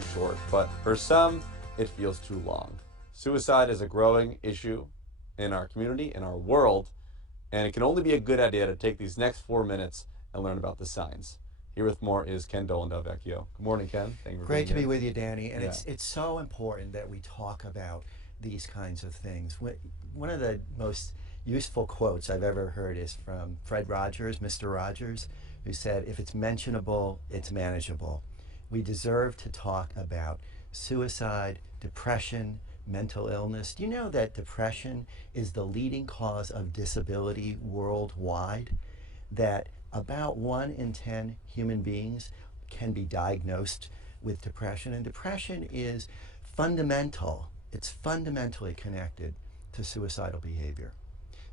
too short, but for some, it feels too long. Suicide is a growing issue in our community, in our world, and it can only be a good idea to take these next 4 minutes and learn about the signs. Here with more is Ken Dolan-Del. Good morning, Ken. Thank you for Great being to be here. with you, Danny. And Yeah. it's so important that we talk about these kinds of things. One of the most useful quotes I've ever heard is from Fred Rogers, Mr. Rogers, who said, "If it's mentionable, it's manageable." We deserve to talk about suicide, depression, mental illness. Do you know that depression is the leading cause of disability worldwide? That about 1 in 10 human beings can be diagnosed with depression, and depression is it's fundamentally connected to suicidal behavior.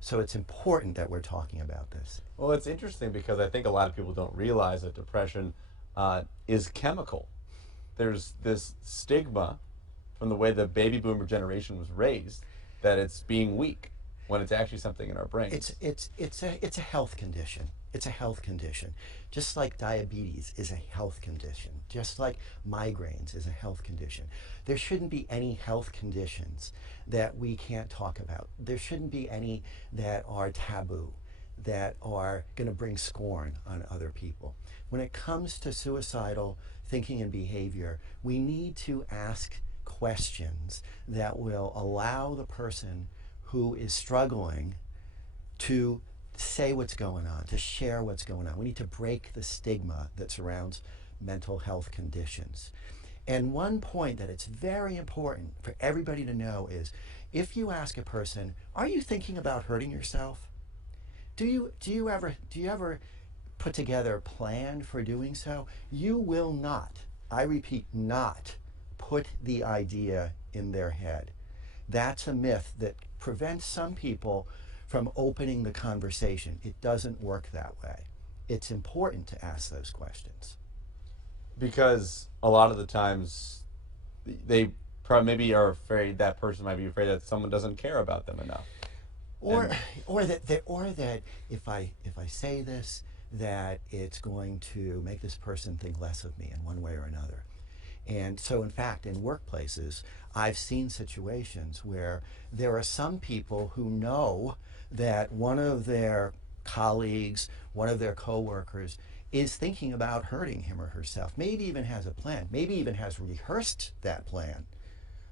So it's important that we're talking about this. Well, it's interesting because I think a lot of people don't realize that depression is chemical. There's this stigma from the way the baby boomer generation was raised that it's being weak when it's actually something in our brains. It's a health condition. It's a health condition. Just like diabetes is a health condition, just like migraines is a health condition. There shouldn't be any health conditions that we can't talk about. There shouldn't be any that are taboo, that are going to bring scorn on other people. When it comes to suicidal thinking and behavior, we need to ask questions that will allow the person who is struggling to say what's going on, to share what's going on. We need to break the stigma that surrounds mental health conditions. And one point that it's very important for everybody to know is, if you ask a person, "Are you thinking about hurting yourself?" Do you ever put together a plan for doing so? You will not, I repeat, not put the idea in their head. That's a myth that prevents some people from opening the conversation. It doesn't work that way. It's important to ask those questions. Because a lot of the times they probably maybe are afraid that person might be afraid that someone doesn't care about them enough. Or, And or that if I say this, that it's going to make this person think less of me in one way or another. And so, in fact, in workplaces, I've seen situations where there are some people who know that one of their colleagues, one of their coworkers, is thinking about hurting him or herself, maybe even has a plan, maybe even has rehearsed that plan,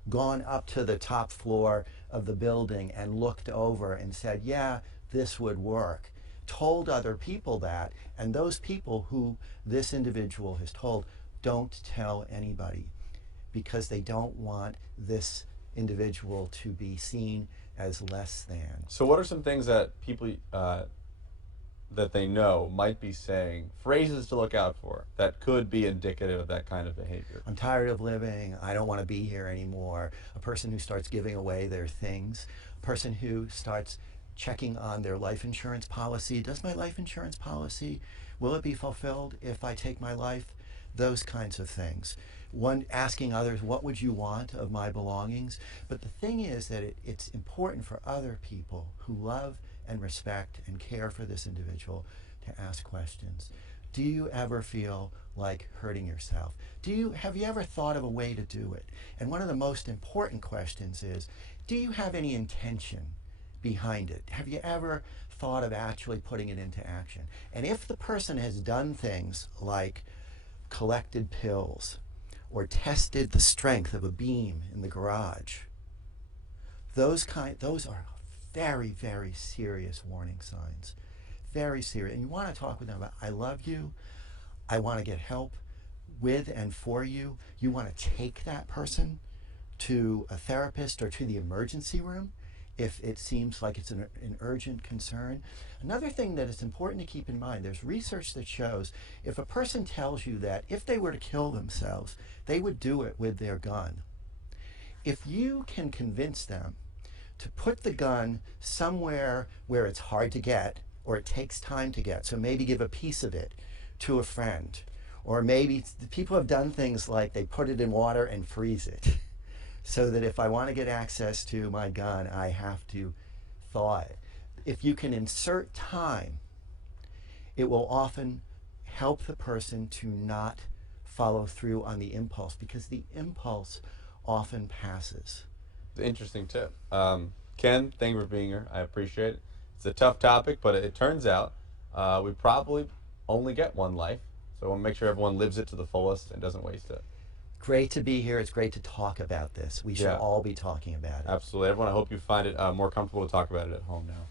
gone up to the top floor of the building and looked over and said, "Yeah, this would work," told other people that, and those people who this individual has told don't tell anybody because they don't want this individual to be seen as less than. so, what are some things that people that they know might be saying, phrases to look out for that could be indicative of that kind of behavior? "I'm tired of living. I don't want to be here anymore." A person who starts giving away their things. A person who starts checking on their life insurance policy. Does my life insurance policy, will it be fulfilled if I take my life? Those kinds of things. One, asking others, "What would you want of my belongings?" But the thing is that it's important for other people who love and respect and care for this individual to ask questions. Do you ever feel like hurting yourself? Have you ever thought of a way to do it? And one of the most important questions is, do you have any intention behind it? Have you ever thought of actually putting it into action? And if the person has done things like collected pills or tested the strength of a beam in the garage, those are very, very serious warning signs. Very serious. And you want to talk with them about, "I love you. I want to get help with and for you." You want to take that person to a therapist or to the emergency room if it seems like it's an urgent concern. Another thing that is important to keep in mind, there's research that shows if a person tells you that if they were to kill themselves, they would do it with their gun. If you can convince them to put the gun somewhere where it's hard to get or it takes time to get, so maybe give a piece of it to a friend, or maybe people have done things like they put it in water and freeze it so that if I want to get access to my gun, I have to thaw it. If you can insert time, it will often help the person to not follow through on the impulse, because the impulse often passes. Interesting tip. Ken, thank you for being here. I appreciate it. It's a tough topic, but it turns out we probably only get one life. So I want to make sure everyone lives it to the fullest and doesn't waste it. Great to be here. It's great to talk about this. We should Yeah, all be talking about it. absolutely. Everyone, I hope you find it more comfortable to talk about it at home now.